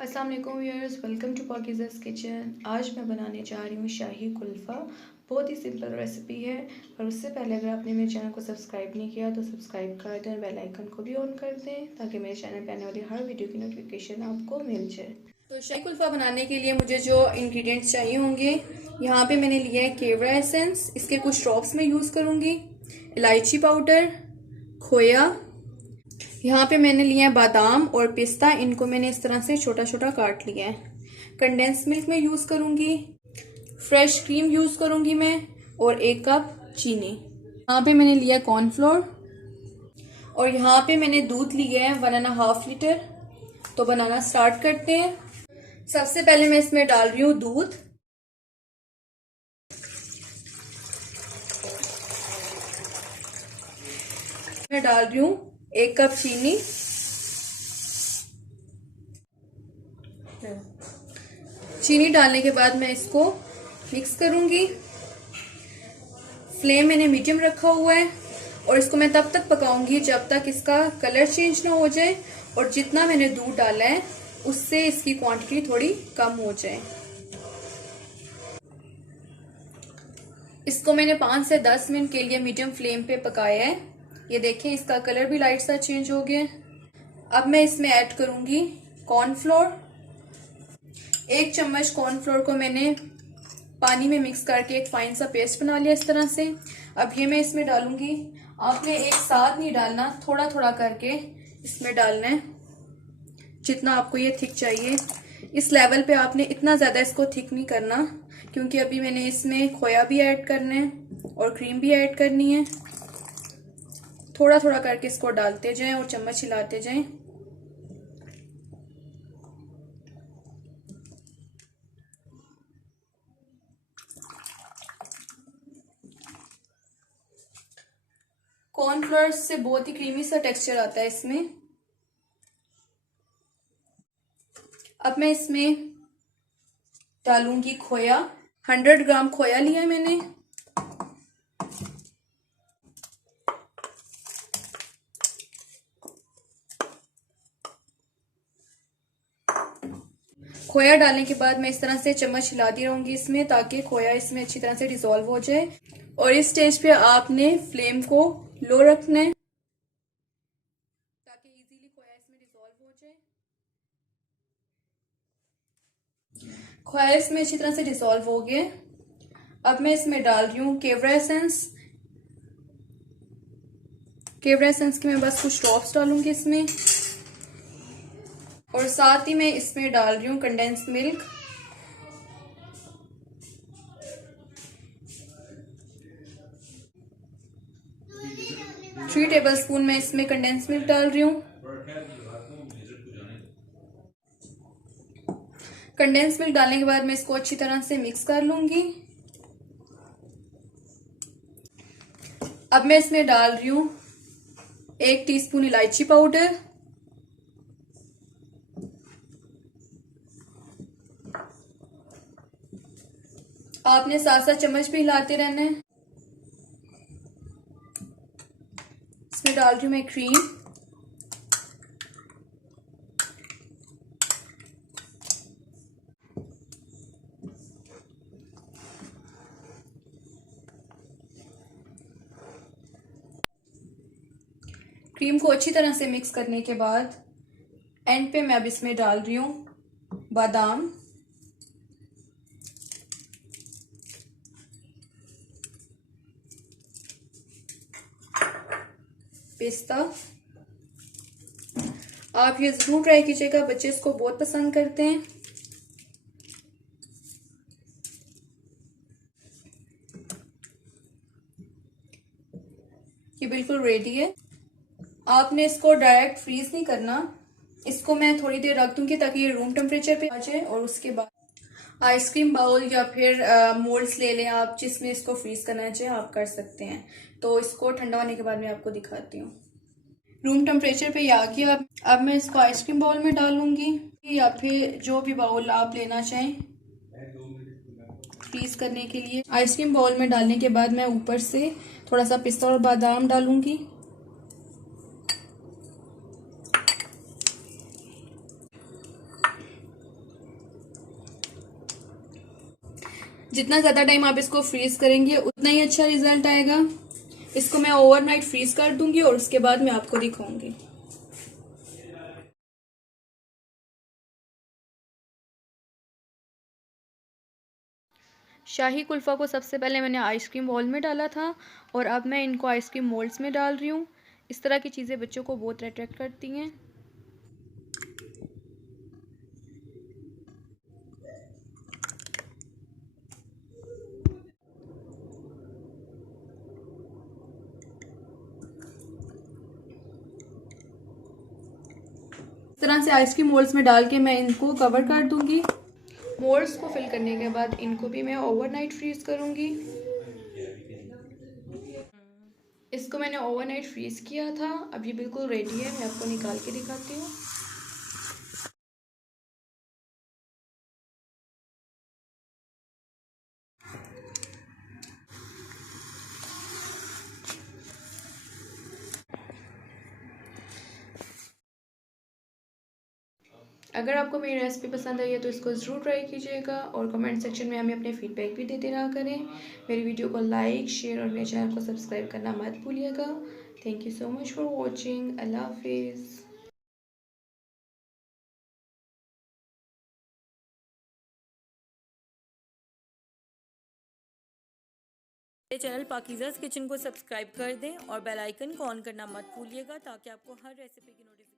अस्सलाम वालेकुम viewers, welcome to पाकिज़ा's kitchen. आज मैं बनाने जा रही हूँ शाही कुल्फ़ा। बहुत ही सिंपल रेसिपी है। और उससे पहले अगर आपने मेरे चैनल को सब्सक्राइब नहीं किया तो सब्सक्राइब कर दें, बेल आइकन को भी ऑन कर दें ताकि मेरे चैनल पर आने वाली हर वीडियो की नोटिफिकेशन आपको मिल जाए। तो शाही कुल्फ़ा बनाने के लिए मुझे जो इंग्रेडिएंट्स चाहिए होंगे, यहाँ पे मैंने लिया है केवड़ा एसेंस, इसके कुछ ड्रॉप्स में यूज़ करूँगी, इलायची पाउडर, खोया, यहाँ पे मैंने लिया है बादाम और पिस्ता, इनको मैंने इस तरह से छोटा छोटा काट लिया है। कंडेंस मिल्क में यूज़ करूँगी, फ्रेश क्रीम यूज़ करूँगी मैं, और 1 कप चीनी। यहाँ पे मैंने लिया कॉर्नफ्लोर और यहाँ पे मैंने दूध लिया है 1.5 लीटर। तो बनाना स्टार्ट करते हैं। सबसे पहले मैं इसमें डाल रही हूँ दूध। मैं डाल रही हूँ 1 कप चीनी। चीनी डालने के बाद मैं इसको मिक्स करूंगी। फ्लेम मैंने मीडियम रखा हुआ है और इसको मैं तब तक पकाऊंगी जब तक इसका कलर चेंज ना हो जाए और जितना मैंने दूध डाला है उससे इसकी क्वांटिटी थोड़ी कम हो जाए। इसको मैंने 5 से 10 मिनट के लिए मीडियम फ्लेम पे पकाया है। ये देखें, इसका कलर भी लाइट सा चेंज हो गया। अब मैं इसमें ऐड करूंगी कॉर्नफ्लोर। 1 चम्मच कॉर्नफ्लोर को मैंने पानी में मिक्स करके एक फाइन सा पेस्ट बना लिया इस तरह से। अब ये मैं इसमें डालूंगी। आपने एक साथ नहीं डालना, थोड़ा थोड़ा करके इसमें डालना है जितना आपको ये थिक चाहिए। इस लेवल पे आपने इतना ज्यादा इसको थिक नहीं करना क्योंकि अभी मैंने इसमें खोया भी ऐड करना है और क्रीम भी ऐड करनी है। थोड़ा थोड़ा करके इसको डालते जाएं और चम्मच हिलाते जाएं। कॉर्नफ्लोर से बहुत ही क्रीमी सा टेक्सचर आता है इसमें। अब मैं इसमें डालूंगी खोया। 100 ग्राम खोया लिया है मैंने। खोया डालने के बाद मैं इस तरह से चम्मच हिलाती रहूंगी इसमें ताकि खोया इसमें अच्छी तरह से डिसॉल्व हो जाए। और इस स्टेज पे आपने फ्लेम को लो रखना है ताकि इजीली खोया इसमें डिसॉल्व हो जाए। खोया इसमें अच्छी तरह से डिसॉल्व हो गया। अब मैं इसमें डाल रही हूँ केवड़ा एसेंस। केवड़ा एसेंस की मैं बस कुछ ड्रॉप्स डालूंगी इसमें और साथ ही मैं इसमें डाल रही हूँ condense milk. Three table spoon मैं इसमें कंडेंस मिल्क डाल रही हूँ। कंडेंस मिल्क डालने के बाद मैं इसको अच्छी तरह से मिक्स कर लूंगी। अब मैं इसमें डाल रही हूँ 1 टीस्पून इलायची पाउडर, आपने 7-7 चम्मच भी हिलाते रहना है। इसमें डाल रही हूँ मैं क्रीम। क्रीम को अच्छी तरह से मिक्स करने के बाद एंड पे मैं अब इसमें डाल रही हूँ बादाम, पिस्ता। आप ये जरूर ट्राई कीजिएगा, बच्चे इसको बहुत पसंद करते हैं। ये बिल्कुल रेडी है। आपने इसको डायरेक्ट फ्रीज नहीं करना, इसको मैं थोड़ी देर रख दूंगी ताकि ये रूम टेम्परेचर पे आ जाए और उसके बाद आइसक्रीम बाउल या फिर मोल्ड्स ले लें आप, जिसमें इसको फ्रीज करना चाहे आप कर सकते हैं। तो इसको ठंडा होने के बाद मैं आपको दिखाती हूँ। रूम टेम्परेचर पे आ गया। अब मैं इसको आइसक्रीम बाउल में डालूंगी या फिर जो भी बाउल आप लेना चाहें फ्रीज करने के लिए। आइसक्रीम बाउल में डालने के बाद मैं ऊपर से थोड़ा सा पिस्ता और बादाम डालूंगी। जितना ज़्यादा टाइम आप इसको फ्रीज करेंगे उतना ही अच्छा रिजल्ट आएगा। इसको मैं ओवरनाइट फ्रीज कर दूंगी और उसके बाद मैं आपको दिखाऊंगी। शाही कुल्फ़ा को सबसे पहले मैंने आइसक्रीम बॉल में डाला था और अब मैं इनको आइसक्रीम मोल्ड्स में डाल रही हूँ। इस तरह की चीज़ें बच्चों को बहुत अट्रैक्ट करती हैं। इस तरह से आइसक्रीम मोल्ड्स में डाल के मैं इनको कवर कर दूंगी। मोल्ड्स को फिल करने के बाद इनको भी मैं ओवरनाइट फ्रीज़ करूँगी। इसको मैंने ओवरनाइट फ्रीज़ किया था। अब ये बिल्कुल रेडी है। मैं आपको निकाल के दिखाती हूँ। अगर आपको मेरी रेसिपी पसंद आई है तो इसको ज़रूर ट्राई कीजिएगा और कमेंट सेक्शन में हमें अपने फीडबैक भी देते रहा करें। मेरी वीडियो को लाइक, शेयर और मेरे चैनल को सब्सक्राइब करना मत भूलिएगा। Thank you so much for watching. अल्लाह हाफिज़। मेरे चैनल पाकीज़ाज़ किचन को सब्सक्राइब कर दें और बेल आइकन को ऑन करना मत भूलिएगा ताकि आपको हर रेसिपी की नोटिफिकेशन